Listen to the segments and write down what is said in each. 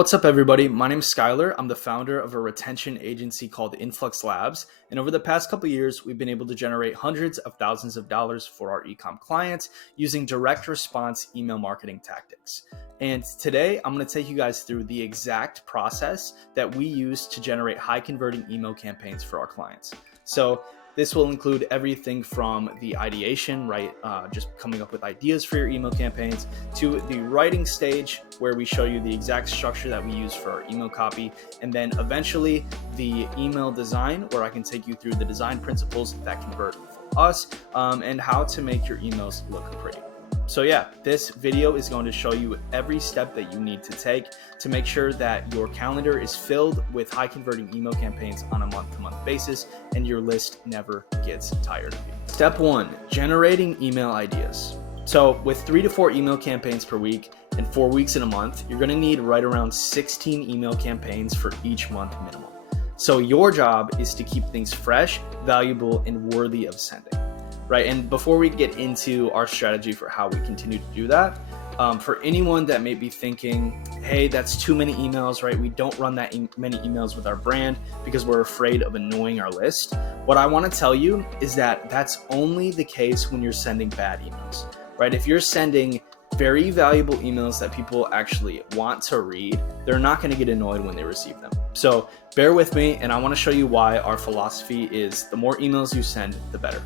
What's up, everybody? My name is Skylar. I'm the founder of a retention agency called Influx Labs. And over the past couple of years, we've been able to generate hundreds of thousands of dollars for our e-com clients using direct response email marketing tactics. And today, I'm going to take you guys through the exact process that we use to generate high converting email campaigns for our clients. So this will include everything from the ideation, right? Just coming up with ideas for your email campaigns, to the writing stage where we show you the exact structure that we use for our email copy. And then eventually the email design, where I can take you through the design principles that convert for us and how to make your emails look pretty. So yeah, this video is going to show you every step that you need to take to make sure that your calendar is filled with high converting email campaigns on a month-to-month basis and your list never gets tired of you. Step 1, generating email ideas. So with 3 to 4 email campaigns per week and 4 weeks in a month, you're going to need right around 16 email campaigns for each month minimum. So your job is to keep things fresh, valuable, and worthy of sending. Right. And before we get into our strategy for how we continue to do that, for anyone that may be thinking, hey, that's too many emails, right? We don't run that many emails with our brand because we're afraid of annoying our list. What I want to tell you is that that's only the case when you're sending bad emails, right? If you're sending very valuable emails that people actually want to read, they're not going to get annoyed when they receive them. So bear with me, and I want to show you why our philosophy is the more emails you send, the better.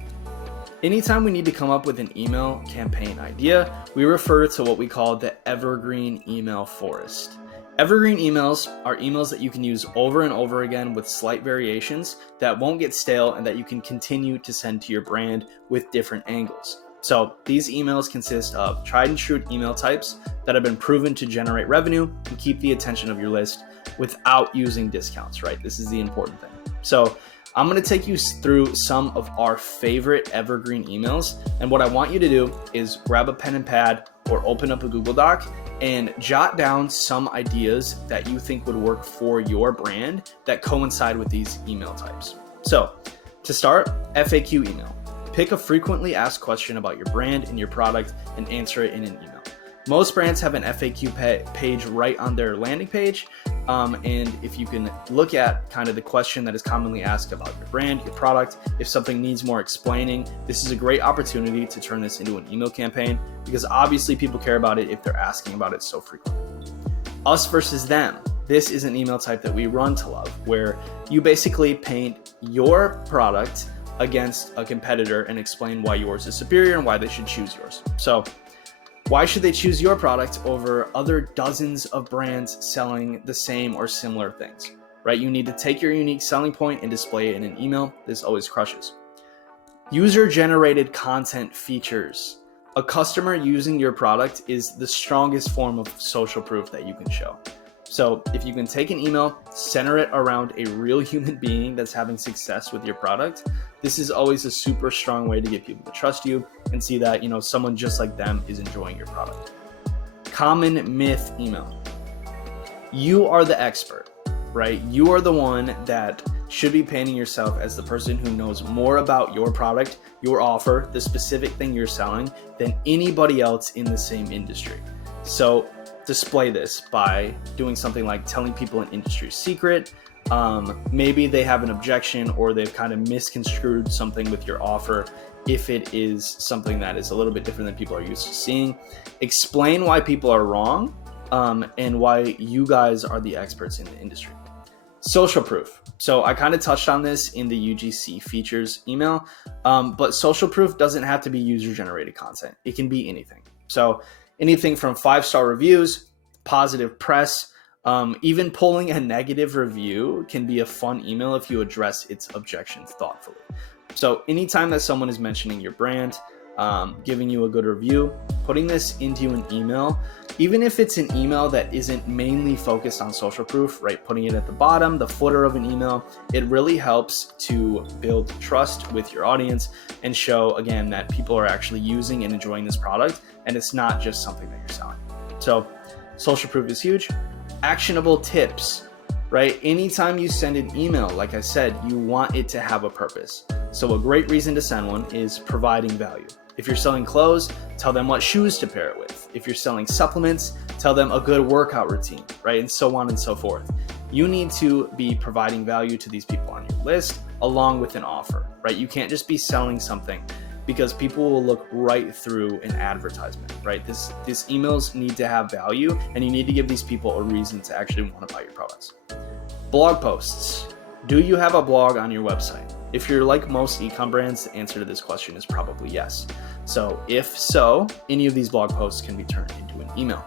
Anytime we need to come up with an email campaign idea, we refer to what we call the evergreen email forest. Evergreen emails are emails that you can use over and over again with slight variations that won't get stale and that you can continue to send to your brand with different angles. So these emails consist of tried and true email types that have been proven to generate revenue and keep the attention of your list without using discounts, right? This is the important thing. So I'm going to take you through some of our favorite evergreen emails. And what I want you to do is grab a pen and pad or open up a Google Doc and jot down some ideas that you think would work for your brand that coincide with these email types. So to start, FAQ email. Pick a frequently asked question about your brand and your product and answer it in an email. Most brands have an FAQ page right on their landing page. And if you can look at kind of the question that is commonly asked about your brand, your product, if something needs more explaining, this is a great opportunity to turn this into an email campaign because obviously people care about it if they're asking about it so frequently. Us versus them. This is an email type that we run to love, where you basically paint your product against a competitor and explain why yours is superior and why they should choose yours. So why should they choose your product over other dozens of brands selling the same or similar things, right? You need to take your unique selling point and display it in an email. This always crushes. User-generated content features. A customer using your product is the strongest form of social proof that you can show. So if you can take an email, center it around a real human being that's having success with your product, this is always a super strong way to get people to trust you and see that, someone just like them is enjoying your product. Common myth email. You are the expert, right? You are the one that should be painting yourself as the person who knows more about your product, your offer, the specific thing you're selling than anybody else in the same industry. So display this by doing something like telling people an industry secret. Maybe they have an objection or they've kind of misconstrued something with your offer. If it is something that is a little bit different than people are used to seeing, explain why people are wrong and why you guys are the experts in the industry. Social proof. So I kind of touched on this in the UGC features email, but social proof doesn't have to be user-generated content. It can be anything. So anything from 5-star reviews, positive press, even pulling a negative review can be a fun email if you address its objections thoughtfully. So anytime that someone is mentioning your brand, giving you a good review, putting this into an email, even if it's an email that isn't mainly focused on social proof, right? Putting it at the bottom, the footer of an email, it really helps to build trust with your audience and show, again, that people are actually using and enjoying this product and it's not just something that you're selling. So social proof is huge. Actionable tips, right? Anytime you send an email, like I said, you want it to have a purpose. So a great reason to send one is providing value. If you're selling clothes, tell them what shoes to pair it with. If you're selling supplements, tell them a good workout routine, right? And so on and so forth. You need to be providing value to these people on your list along with an offer, right? You can't just be selling something, because people will look right through an advertisement, right? These emails need to have value, and you need to give these people a reason to actually want to buy your products. Blog posts. Do you have a blog on your website? If you're like most e-com brands, the answer to this question is probably yes. So if so, any of these blog posts can be turned into an email.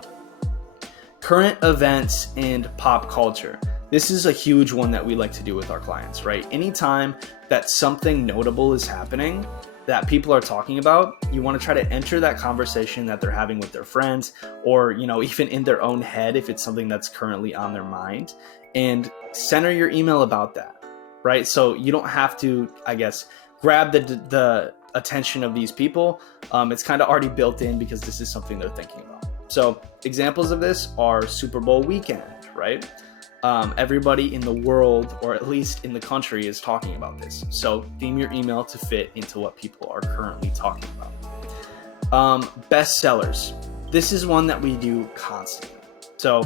Current events and pop culture. This is a huge one that we like to do with our clients, right? Anytime that something notable is happening that people are talking about, you want to try to enter that conversation that they're having with their friends, or, even in their own head if it's something that's currently on their mind, and center your email about that, right? So you don't have to, grab the attention of these people. It's kind of already built in because this is something they're thinking about. So examples of this are Super Bowl weekend, right? Everybody in the world, or at least in the country, is talking about this. So theme your email to fit into what people are currently talking about. Bestsellers. This is one that we do constantly. So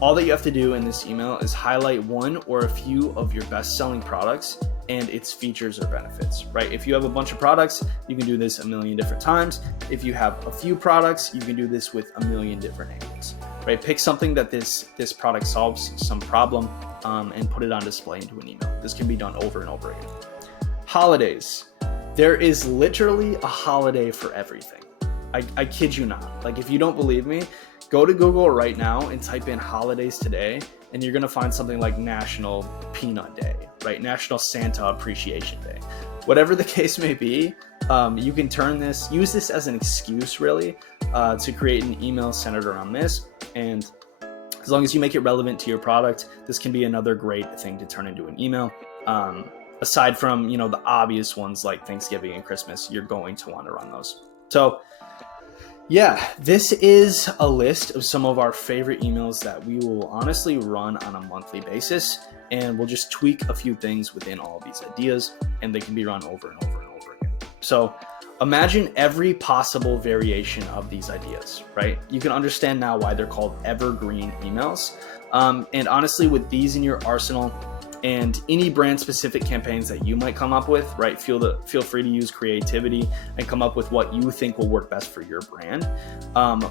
all that you have to do in this email is highlight one or a few of your best-selling products and its features or benefits, right? If you have a bunch of products, you can do this a million different times. If you have a few products, you can do this with a million different angles, right? Pick something that this product solves some problem, and put it on display into an email. This can be done over and over again. Holidays. There is literally a holiday for everything. I kid you not. Like, if you don't believe me, go to Google right now and type in holidays today, and you're going to find something like National Peanut Day, right? National Santa Appreciation Day. Whatever the case may be, you can use this as an excuse, really, to create an email centered around this. And as long as you make it relevant to your product, this can be another great thing to turn into an email. Aside from, the obvious ones like Thanksgiving and Christmas, you're going to want to run those. So yeah, this is a list of some of our favorite emails that we will honestly run on a monthly basis, and we'll just tweak a few things within all of these ideas, and they can be run over and over and over again. So imagine every possible variation of these ideas, right? You can understand now why they're called evergreen emails. And honestly, with these in your arsenal, and any brand specific campaigns that you might come up with, right? Feel free to use creativity and come up with what you think will work best for your brand.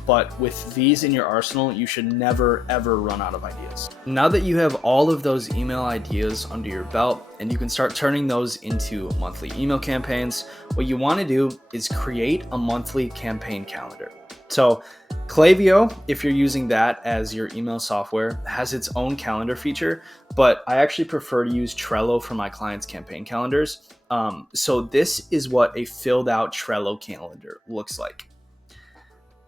But with these in your arsenal, you should never, ever run out of ideas. Now that you have all of those email ideas under your belt and you can start turning those into monthly email campaigns, what you want to do is create a monthly campaign calendar. So Klaviyo, if you're using that as your email software, has its own calendar feature, but I actually prefer to use Trello for my clients' campaign calendars. So this is what a filled out Trello calendar looks like.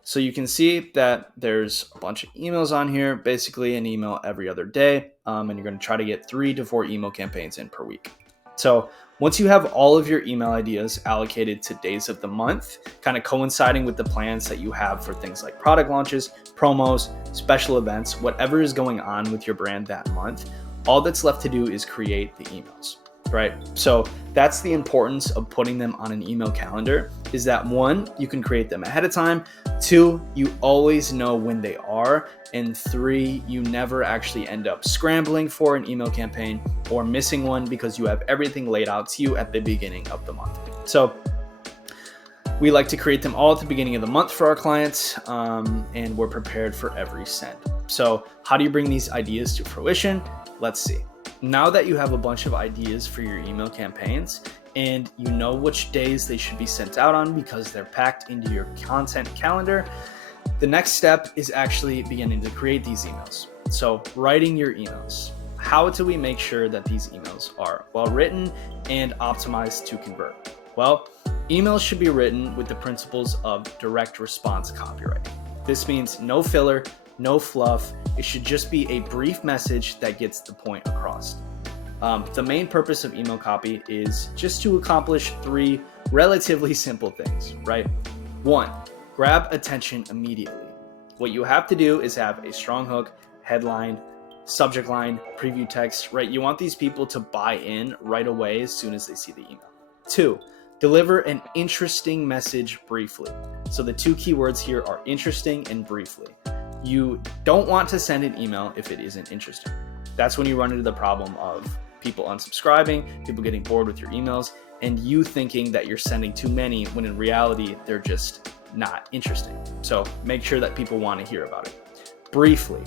So you can see that there's a bunch of emails on here, basically an email every other day, and you're going to try to get 3 to 4 email campaigns in per week. So once you have all of your email ideas allocated to days of the month, kind of coinciding with the plans that you have for things like product launches, promos, special events, whatever is going on with your brand that month, all that's left to do is create the emails, right? So that's the importance of putting them on an email calendar, is that 1, you can create them ahead of time, 2, you always know when they are, and 3, you never actually end up scrambling for an email campaign or missing one because you have everything laid out to you at the beginning of the month. So we like to create them all at the beginning of the month for our clients, and we're prepared for every send. So how do you bring these ideas to fruition? Let's see. Now that you have a bunch of ideas for your email campaigns and you know which days they should be sent out on because they're packed into your content calendar, the next step is actually beginning to create these emails. So writing your emails. How do we make sure that these emails are well written and optimized to convert? Well, emails should be written with the principles of direct response copywriting. This means no filler, no fluff. It should just be a brief message that gets the point across. The main purpose of email copy is just to accomplish 3 relatively simple things, right? 1, grab attention immediately. What you have to do is have a strong hook, headline, subject line, preview text, right? You want these people to buy in right away as soon as they see the email. 2, deliver an interesting message briefly. So the 2 keywords here are interesting and briefly. You don't want to send an email if it isn't interesting. That's when you run into the problem of people unsubscribing, people getting bored with your emails, and you thinking that you're sending too many when in reality, they're just not interesting. So make sure that people want to hear about it. Briefly,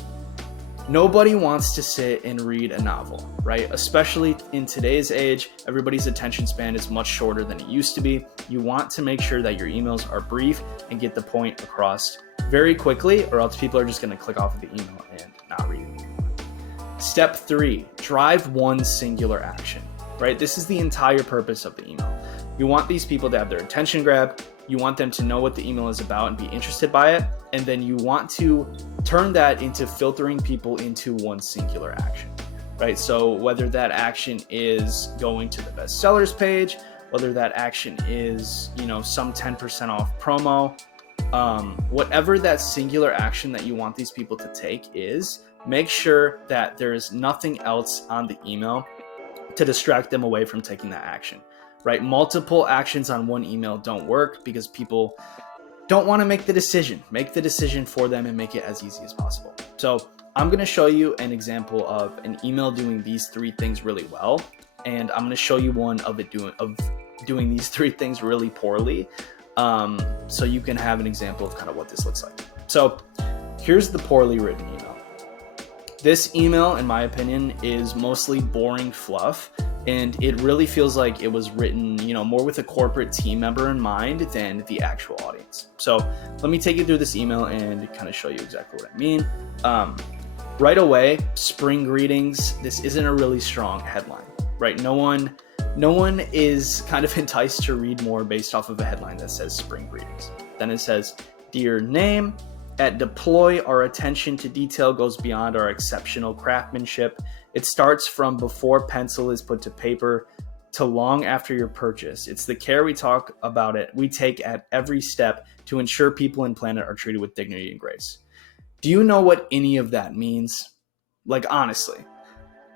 nobody wants to sit and read a novel, right? Especially in today's age, everybody's attention span is much shorter than it used to be. You want to make sure that your emails are brief and get the point across very quickly, or else people are just going to click off of the email and not read it. Step 3, drive one singular action, right? This is the entire purpose of the email. You want these people to have their attention grabbed. You want them to know what the email is about and be interested by it. And then you want to turn that into filtering people into one singular action, right? So whether that action is going to the bestsellers page, whether that action is, some 10% off promo, whatever that singular action that you want these people to take is, make sure that there is nothing else on the email to distract them away from taking that action, right? Multiple actions on one email don't work because people don't want to make the decision. Make the decision for them and make it as easy as possible. So I'm going to show you an example of an email doing these 3 things really well. And I'm going to show you one of doing these 3 things really poorly. So you can have an example of kind of what this looks like. So here's the poorly written email. This email, in my opinion, is mostly boring fluff, and it really feels like it was written, more with a corporate team member in mind than the actual audience. So let me take you through this email and kind of show you exactly what I mean. Right away, spring greetings. This isn't a really strong headline, right? No one is kind of enticed to read more based off of a headline that says spring greetings. Then it says, "Dear name, at Deploy, our attention to detail goes beyond our exceptional craftsmanship. It starts from before pencil is put to paper to long after your purchase. It's the care we take at every step to ensure people and planet are treated with dignity and grace." Do you know what any of that means? Like, honestly,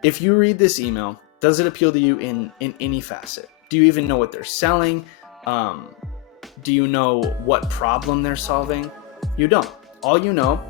if you read this email, does it appeal to you in any facet? Do you even know what they're selling? Do you know what problem they're solving? You don't. All you know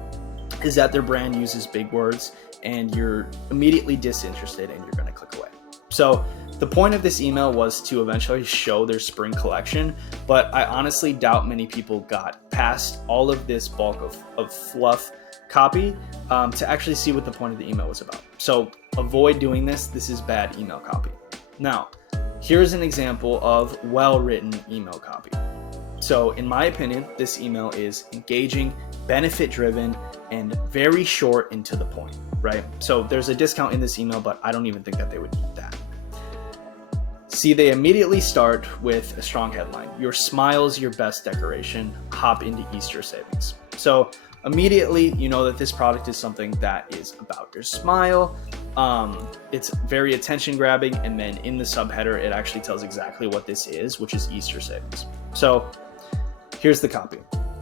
is that their brand uses big words and you're immediately disinterested and you're going to click away. So the point of this email was to eventually show their spring collection, but I honestly doubt many people got past all of this bulk of fluff copy to actually see what the point of the email was about. So avoid doing this. This is bad email copy. Now, here's an example of well-written email copy. So in my opinion, this email is engaging, benefit-driven, and very short and to the point, right? So there's a discount in this email, but I don't even think that they would need that. See, they immediately start with a strong headline. "Your smile's your best decoration. Hop into Easter savings." So immediately, you know that this product is something that is about your smile. It's very attention grabbing. And then in the subheader, it actually tells exactly what this is, which is Easter savings. So here's the copy.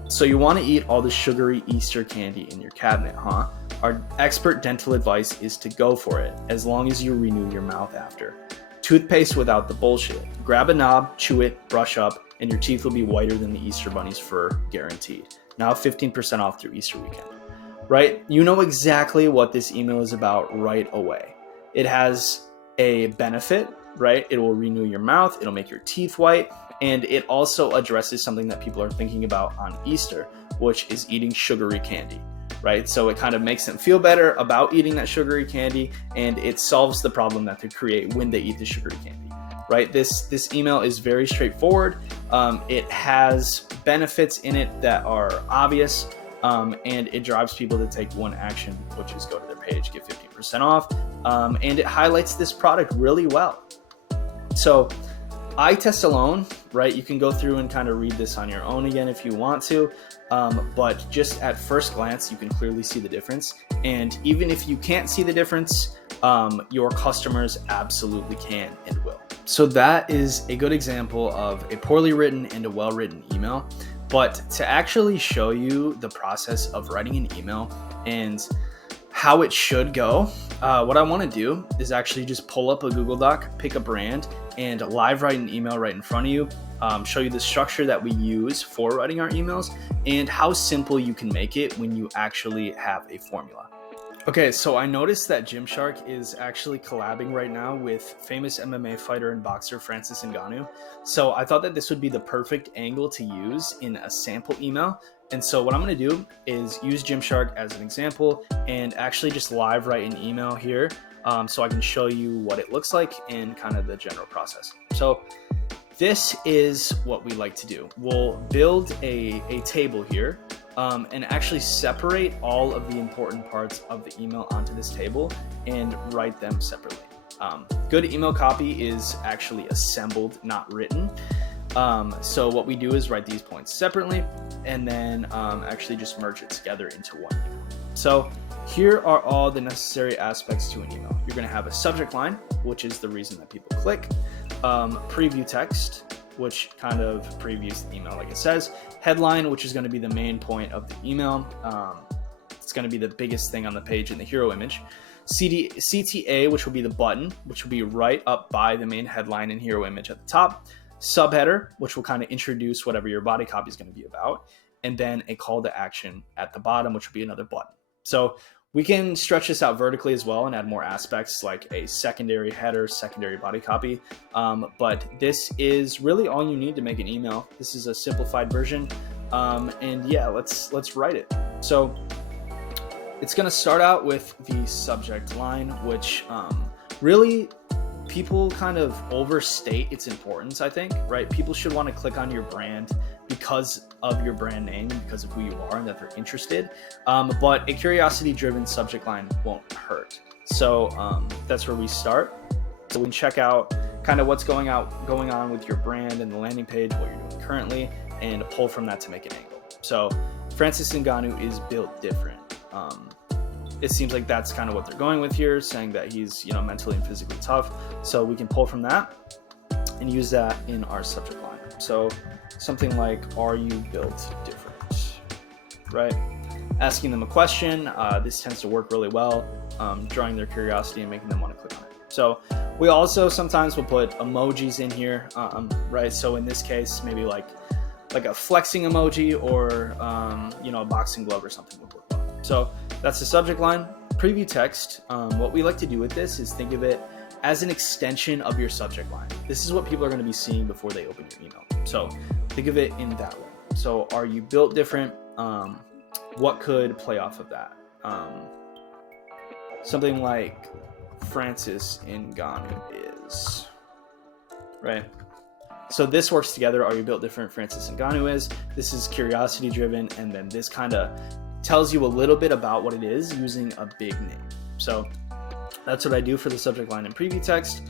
"So you want to eat all the sugary Easter candy in your cabinet, huh? Our expert dental advice is to go for it, as long as you renew your mouth after. Toothpaste without the bullshit. Grab a knob, chew it, brush up, and your teeth will be whiter than the Easter bunny's fur, guaranteed. Now 15% off through Easter weekend." Right? You know exactly what this email is about right away. It has a benefit, right? It will renew your mouth, it'll make your teeth white, and it also addresses something that people are thinking about on Easter, which is eating sugary candy, right? So it kind of makes them feel better about eating that sugary candy, and it solves the problem that they create when they eat the sugary candy, right? This email is very straightforward. It has benefits in it that are obvious, and it drives people to take one action, which is go to their page, get 15% off, and it highlights this product really well. So eye test alone, right? You can go through and kind of read this on your own again if you want to, but just at first glance, you can clearly see the difference. And even if you can't see the difference, your customers absolutely can and will. So that is a good example of a poorly written and a well-written email. But to actually show you the process of writing an email and how it should go, what I want to do is actually just pull up a Google Doc, pick a brand, and live write an email right in front of you. show you the structure that we use for writing our emails and how simple you can make it when you actually have a formula. Okay, so I noticed that Gymshark is actually collabing right now with famous MMA fighter and boxer Francis Ngannou. So I thought that this would be the perfect angle to use in a sample email. And so what I'm going to do is use Gymshark as an example and actually just live write an email here, so I can show you what it looks like and kind of the general process. So this is what we like to do. We'll build a table here and actually separate all of the important parts of the email onto this table and write them separately. Good email copy is actually assembled, not written. So what we do is write these points separately and then actually just merge it together into one email. So here are all the necessary aspects to an email. You're going to have a subject line, which is the reason that people click, preview text, which kind of previews the email like it says, headline, which is going to be the main point of the email. It's going to be the biggest thing on the page in the hero image. CTA, which will be the button, which will be right up by the main headline and hero image at the top. Subheader, which will kind of introduce whatever your body copy is going to be about. And then a call to action at the bottom, which will be another button. So we can stretch this out vertically as well and add more aspects like a secondary header, secondary body copy. But this is really all you need to make an email. This is a simplified version. And yeah, let's write it. So it's going to start out with the subject line, which really people kind of overstate its importance, I think, right? People should want to click on your brand because of your brand name, because of who you are and that they're interested. But a curiosity-driven subject line won't hurt. So that's where we start. So we can check out kind of what's going on with your brand and the landing page, what you're doing currently, and pull from that to make an angle. So Francis Ngannou is built different. It seems like that's kind of what they're going with here, saying that he's, mentally and physically tough. So we can pull from that and use that in our subject line. So something like, are you built different, right? Asking them a question. This tends to work really well, drawing their curiosity and making them want to click on it. So we also sometimes will put emojis in here, right? So in this case, maybe like a flexing emoji or, a boxing glove or something would work well. So that's the subject line. Preview text. What we like to do with this is think of it as an extension of your subject line. This is what people are going to be seeing before they open your email. So think of it in that way. So are you built different? What could play off of that? Something like Francis Ngannou is, right? So this works together. Are you built different? Francis Ngannou is. This is curiosity driven. And then this kind of tells you a little bit about what it is using a big name. So that's what I do for the subject line and preview text.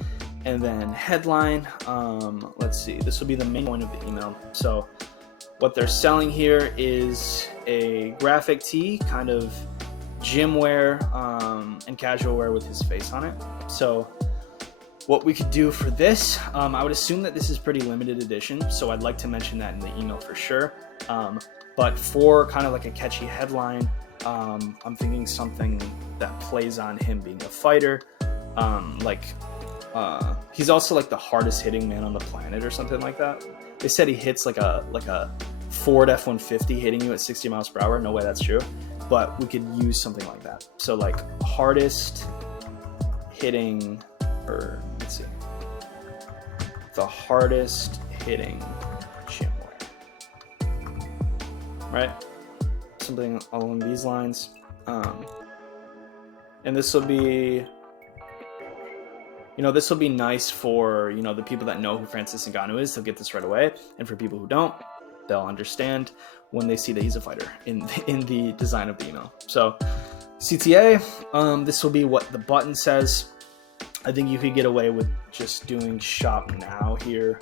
And then headline, let's see, this will be the main point of the email. So what they're selling here is a graphic tee, kind of gym wear and casual wear with his face on it. So what we could do for this, I would assume that this is pretty limited edition. So I'd like to mention that in the email for sure. But for kind of like a catchy headline, I'm thinking something that plays on him being a fighter. He's also like the hardest hitting man on the planet or something like that. They said he hits like a Ford F-150 hitting you at 60 miles per hour. No way that's true, but we could use something like that. So like hardest hitting, or let's see, the hardest hitting gym wear, right? Something along these lines. And this will be, this will be nice for, the people that know who Francis Ngannou is. They'll get this right away. And for people who don't, they'll understand when they see that he's a fighter in the design of the email. So CTA, this will be what the button says. I think you could get away with just doing shop now here,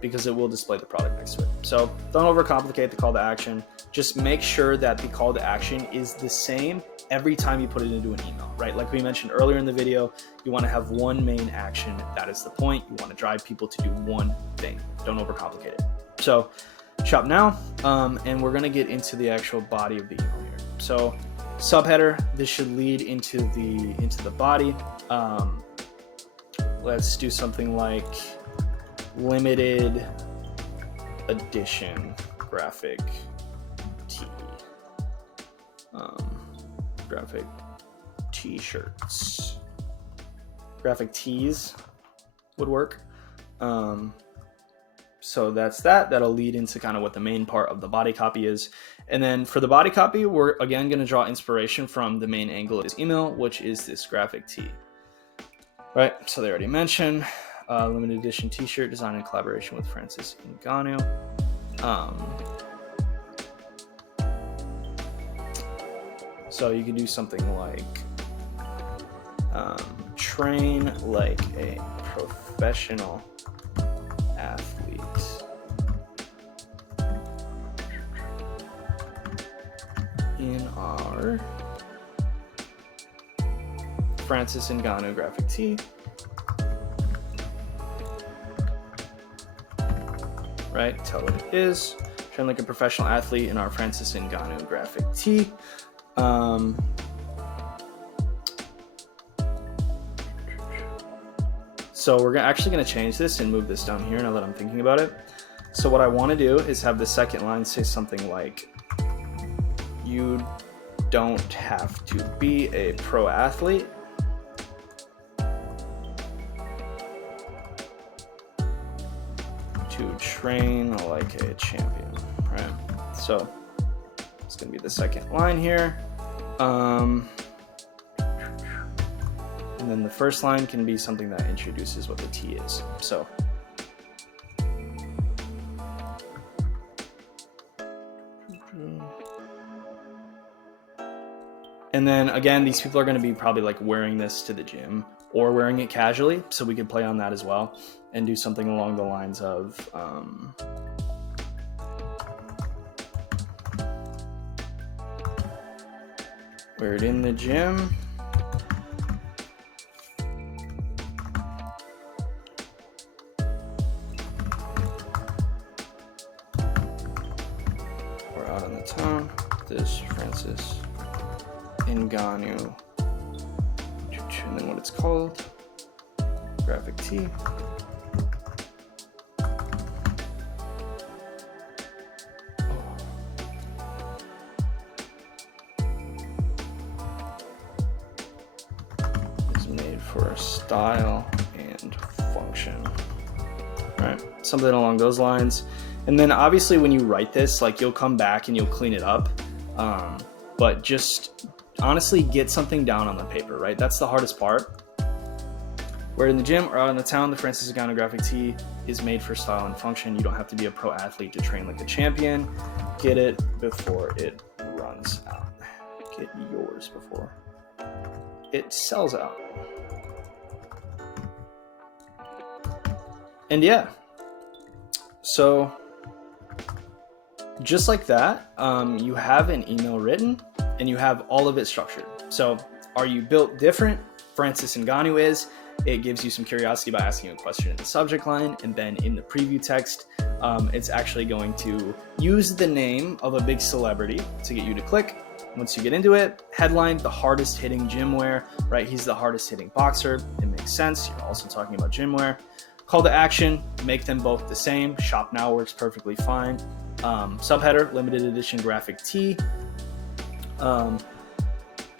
because it will display the product next to it. So don't overcomplicate the call to action. Just make sure that the call to action is the same every time you put it into an email, right? Like we mentioned earlier in the video, you want to have one main action. That is the point. You want to drive people to do one thing. Don't overcomplicate it. So shop now, and we're going to get into the actual body of the email here. So subheader, this should lead into the body. Let's do something like limited edition graphic tee. Graphic t-shirts. Graphic tees would work. So that's that'll lead into kind of what the main part of the body copy is. And then for the body copy, we're again going to draw inspiration from the main angle of this email, which is this graphic tee. Right, so they already mentioned limited edition t-shirt designed in collaboration with Francis Ngannou. So you can do something like train like a professional athlete. In our Francis Ngannou graphic tee. Right, tell what it is. Train like a professional athlete in our Francis Ngannou graphic tee. So we're actually going to change this and move this down here now that I'm thinking about it. So what I want to do is have the second line say something like, you don't have to be a pro athlete to train like a champion, right? So it's going to be the second line here. And then the first line can be something that introduces what the T is. So and then again, these people are going to be probably like wearing this to the gym or wearing it casually. So we could play on that as well and do something along the lines of wear it in the gym. Or out on the town. This Francis Ngannou. And then what it's called. Graphic tee. For style and function, right? Something along those lines. And then obviously when you write this, like you'll come back and you'll clean it up, but just honestly get something down on the paper, right? That's the hardest part. Wear it in the gym or out in the town. The Francis Ngannou graphic tee is made for style and function. You don't have to be a pro athlete to train like a champion. Get it before it runs out. Get yours before it sells out. And yeah, so just like that, you have an email written and you have all of it structured. So are you built different? Francis Ngannou is. It gives you some curiosity by asking a question in the subject line, and then in the preview text, it's actually going to use the name of a big celebrity to get you to click. Once you get into it, headline, the hardest hitting gym wear, right? He's the hardest hitting boxer. It makes sense. You're also talking about gym wear. Call to action, make them both the same. Shop now works perfectly fine. Subheader, limited edition graphic tee,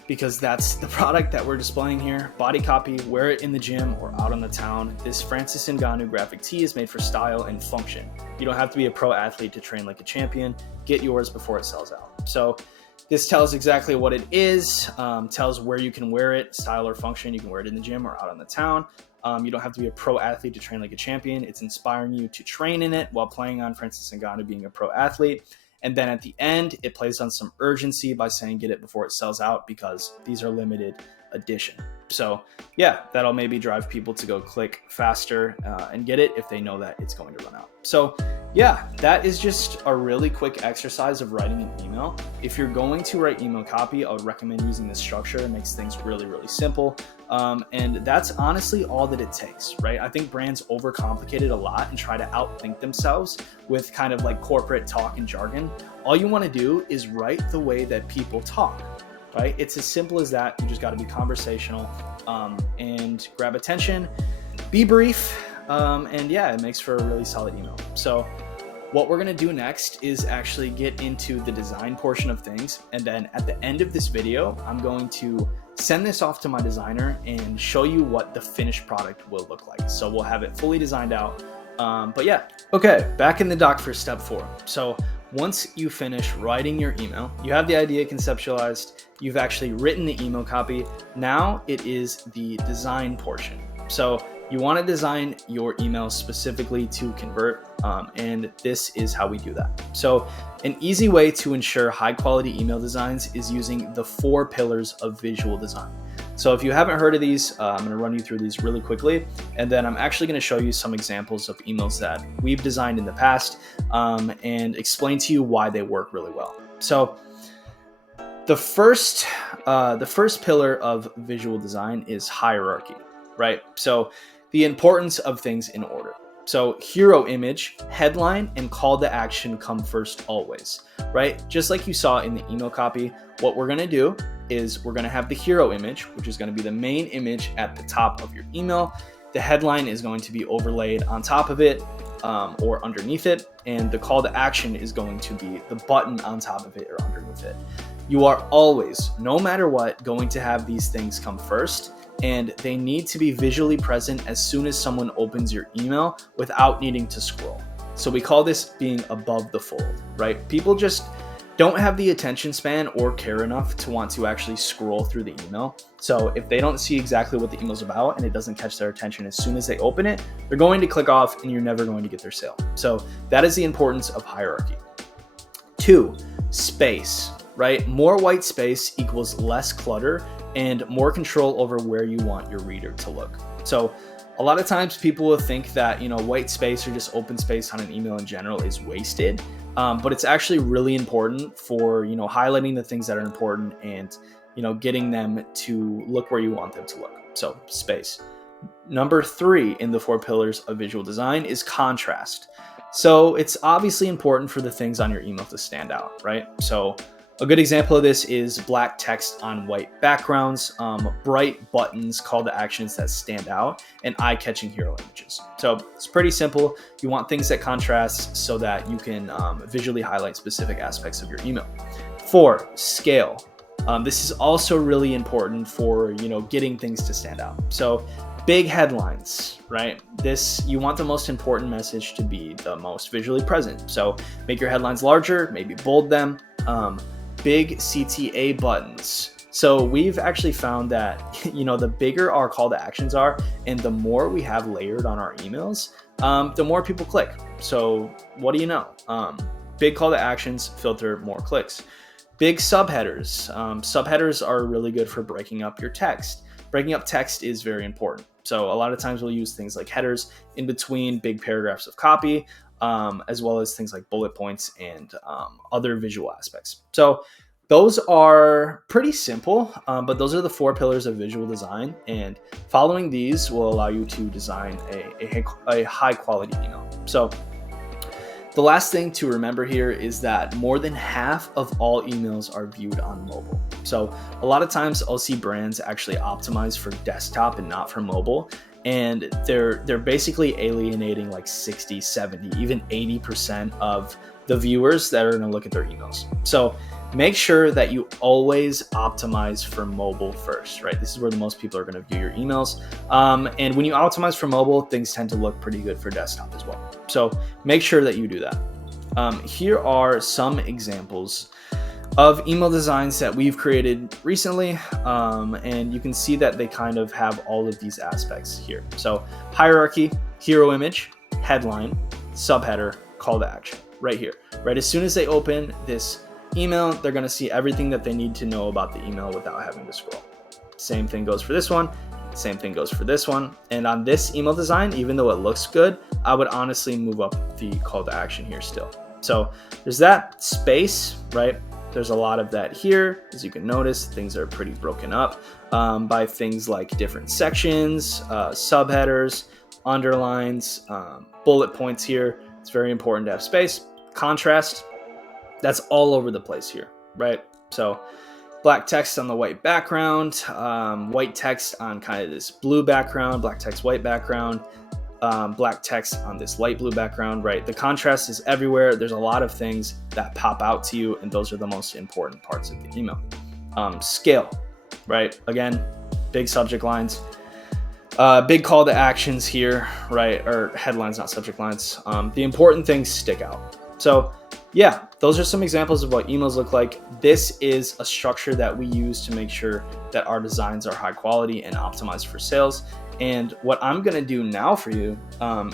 because that's the product that we're displaying here. Body copy, wear it in the gym or out on the town. This Francis Ngannou graphic tee is made for style and function. You don't have to be a pro athlete to train like a champion. Get yours before it sells out. So this tells exactly what it is, tells where you can wear it, style or function. You can wear it in the gym or out on the town. You don't have to be a pro athlete to train like a champion. It's inspiring you to train in it while playing on Francis Ngannou being a pro athlete. And then at the end, it plays on some urgency by saying get it before it sells out because these are limited edition. So yeah, that'll maybe drive people to go click faster and get it if they know that it's going to run out. So yeah, that is just a really quick exercise of writing an email. If you're going to write email copy, I would recommend using this structure. It makes things really, really simple. And that's honestly all that it takes, right? I think brands overcomplicate it a lot and try to outthink themselves with kind of like corporate talk and jargon. All you want to do is write the way that people talk, right? It's as simple as that. You just got to be conversational and grab attention, be brief. And yeah, it makes for a really solid email. So What we're going to do next is actually get into the design portion of things. And then at the end of this video, I'm going to send this off to my designer and show you what the finished product will look like. So we'll have it fully designed out. But yeah, okay, back in the doc for step 4. So once you finish writing your email, you have the idea conceptualized, you've actually written the email copy. Now it is the design portion. So you want to design your email specifically to convert, and this is how we do that. So an easy way to ensure high quality email designs is using the 4 pillars of visual design. So if you haven't heard of these, I'm going to run you through these really quickly, and then I'm actually going to show you some examples of emails that we've designed in the past, and explain to you why they work really well. So the first pillar of visual design is hierarchy, right? So the importance of things in order. So hero image, headline, and call to action come first always, right? Just like you saw in the email copy, what we're gonna do is we're gonna have the hero image, which is gonna be the main image at the top of your email. The headline is going to be overlaid on top of it, or underneath it, and the call to action is going to be the button on top of it or underneath it. You are always, no matter what, going to have these things come first, and they need to be visually present as soon as someone opens your email without needing to scroll. So we call this being above the fold, right? People just don't have the attention span or care enough to want to actually scroll through the email. So if they don't see exactly what the email's about and it doesn't catch their attention as soon as they open it, they're going to click off and you're never going to get their sale. So that is the importance of hierarchy. 2, space, right? More white space equals less clutter and more control over where you want your reader to look. So a lot of times people will think that, white space or just open space on an email in general is wasted. But it's actually really important for, highlighting the things that are important and, getting them to look where you want them to look. So space. Number 3 in the 4 pillars of visual design is contrast. So it's obviously important for the things on your email to stand out, right? So a good example of this is black text on white backgrounds, bright buttons, call to actions that stand out, and eye-catching hero images. So it's pretty simple. You want things that contrast so that you can visually highlight specific aspects of your email. 4, scale. This is also really important for, getting things to stand out. So big headlines, right? You want the most important message to be the most visually present. So make your headlines larger, maybe bold them. Big CTA buttons. So we've actually found that, the bigger our call to actions are and the more we have layered on our emails, the more people click. So what do you know? Big call to actions filter more clicks. Big subheaders. Subheaders are really good for breaking up your text. Breaking up text is very important. So a lot of times we'll use things like headers in between big paragraphs of copy, as well as things like bullet points and other visual aspects. So those are pretty simple, but those are the 4 pillars of visual design, and following these will allow you to design a high quality email. So the last thing to remember here is that more than half of all emails are viewed on mobile. So a lot of times I'll see brands actually optimize for desktop and not for mobile. And they're basically alienating like 60, 70, even 80% of the viewers that are going to look at their emails. So make sure that you always optimize for mobile first, right? This is where the most people are going to view your emails. And when you optimize for mobile, things tend to look pretty good for desktop as well. So make sure that you do that. Here are some examples of email designs that we've created recently, and you can see that they kind of have all of these aspects here. So hierarchy, hero image, headline, subheader, call to action, right here. Right as soon as they open this email, they're going to see everything that they need to know about the email without having to scroll. Same thing goes for this one. Same thing goes for this one. And on this email design, even though it looks good, I would honestly move up the call to action here still. So there's that space, right? There's a lot of that here. As you can notice, things are pretty broken up by things like different sections, subheaders, underlines, bullet points here. It's very important to have space. Contrast, that's all over the place here, right? So black text on the white background, white text on kind of this blue background, black text, white background. black text on this light blue background, right? The contrast is everywhere. There's a lot of things that pop out to you, and those are the most important parts of the email. Scale, right? Again, big subject lines. Big call to actions here, right? Or headlines, not subject lines. The important things stick out. So yeah, those are some examples of what emails look like. This is a structure that we use to make sure that our designs are high quality and optimized for sales. And what I'm going to do now for you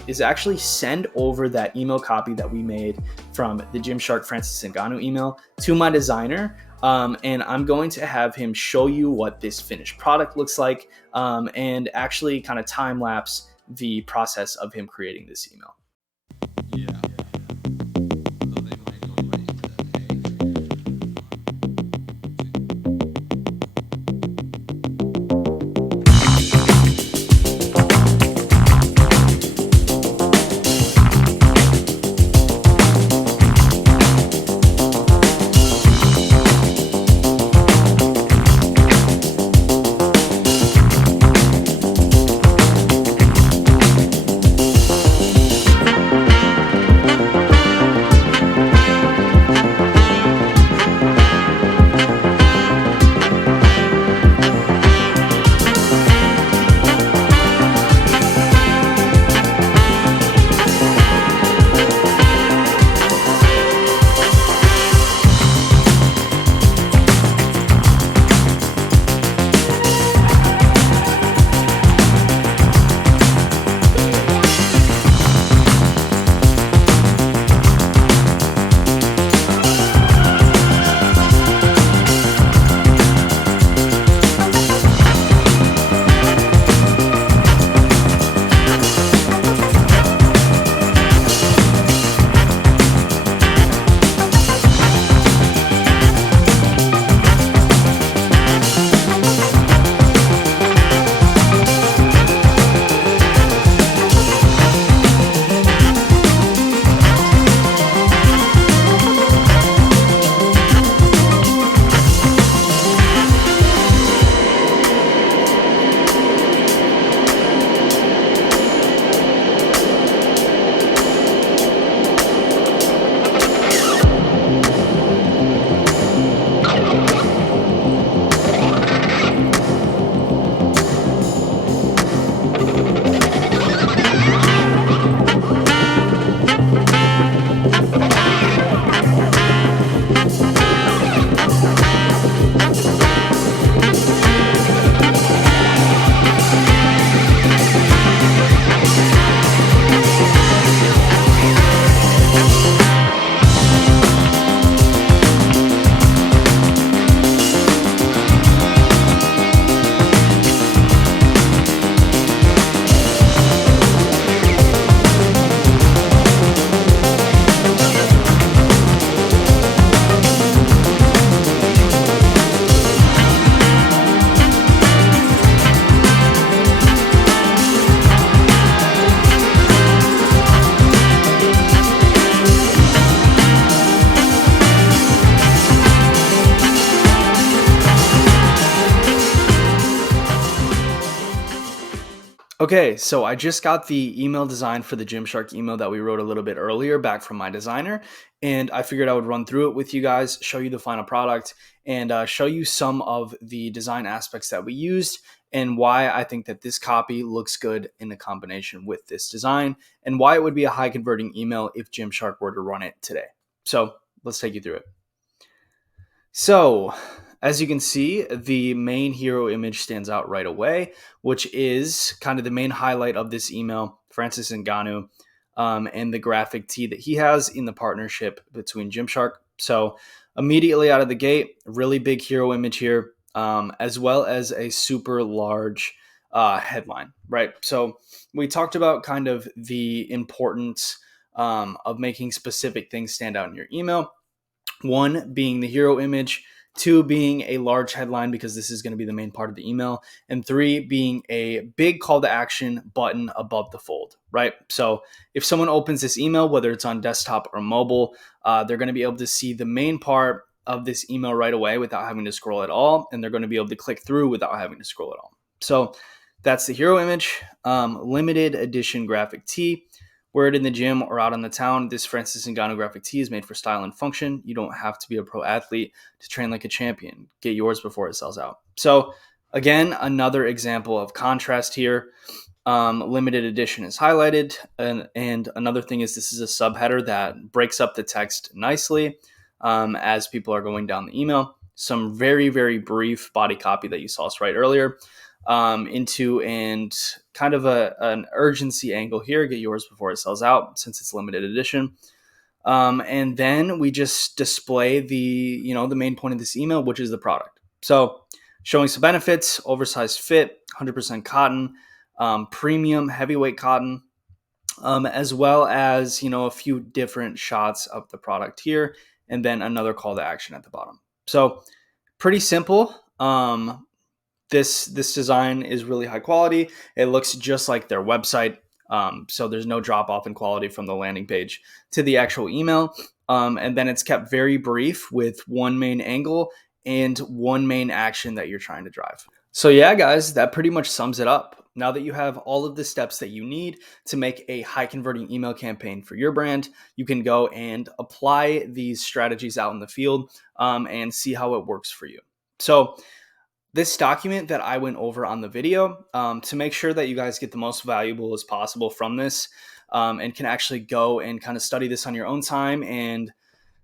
is actually send over that email copy that we made from the Gymshark Francis Ngannou email to my designer. And I'm going to have him show you what this finished product looks like, and actually kind of time lapse the process of him creating this email. Yeah. So they might go right into that. Okay, so I just got the email design for the Gymshark email that we wrote a little bit earlier back from my designer, and I figured I would run through it with you guys, show you the final product, and show you some of the design aspects that we used and why I think that this copy looks good in a combination with this design, and why it would be a high converting email if Gymshark were to run it today. So let's take you through it. So, as you can see, the main hero image stands out right away, which is kind of the main highlight of this email, Francis Ngannou, and the graphic tee that he has in the partnership between Gymshark. So, immediately out of the gate, really big hero image here, as well as a super large headline, right? So, we talked about kind of the importance of making specific things stand out in your email. One being the hero image, two being a large headline because this is going to be the main part of the email, and three being a big call to action button above the fold, right? So if someone opens this email, whether it's on desktop or mobile, they're going to be able to see the main part of this email right away without having to scroll at all, and they're going to be able to click through without having to scroll at all. So That's the hero image, limited edition graphic tee. Wear it in the gym or out on the town. This Francis Ngannou graphic tee is made for style and function. You don't have to be a pro athlete to train like a champion. Get yours before it sells out. So again, another example of contrast here. Limited edition is highlighted. And another thing is this is a subheader that breaks up the text nicely as people are going down the email. Some very, very brief body copy that you saw us write earlier into and kind of an urgency angle here. Get yours before it sells out since it's limited edition. And then we just display the main point of this email, which is the product. So showing some benefits: oversized fit, 100% cotton, premium heavyweight cotton, as well as a few different shots of the product here, and then another call to action at the bottom. So pretty simple. This design is really high quality. It looks just like their website. So there's no drop off in quality from the landing page to the actual email. And then it's kept very brief with one main angle and one main action that you're trying to drive. So yeah, guys, that pretty much sums it up. Now that you have all of the steps that you need to make a high converting email campaign for your brand, you can go and apply these strategies out in the field and see how it works for you. So this document that I went over on the video to make sure that you guys get the most valuable as possible from this and can actually go and kind of study this on your own time and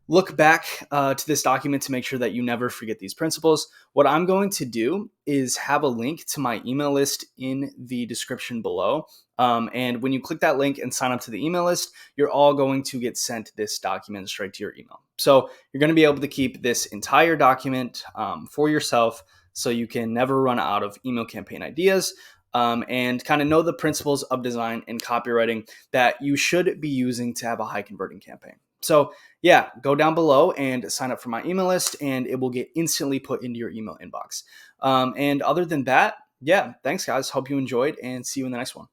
look back to this document to make sure that you never forget these principles. What I'm going to do is have a link to my email list in the description below. And when you click that link and sign up to the email list, you're all going to get sent this document straight to your email. So you're going to be able to keep this entire document for yourself so you can never run out of email campaign ideas and kind of know the principles of design and copywriting that you should be using to have a high converting campaign. So yeah, go down below and sign up for my email list and it will get instantly put into your email inbox. And other than that, yeah, thanks guys. Hope you enjoyed and see you in the next one.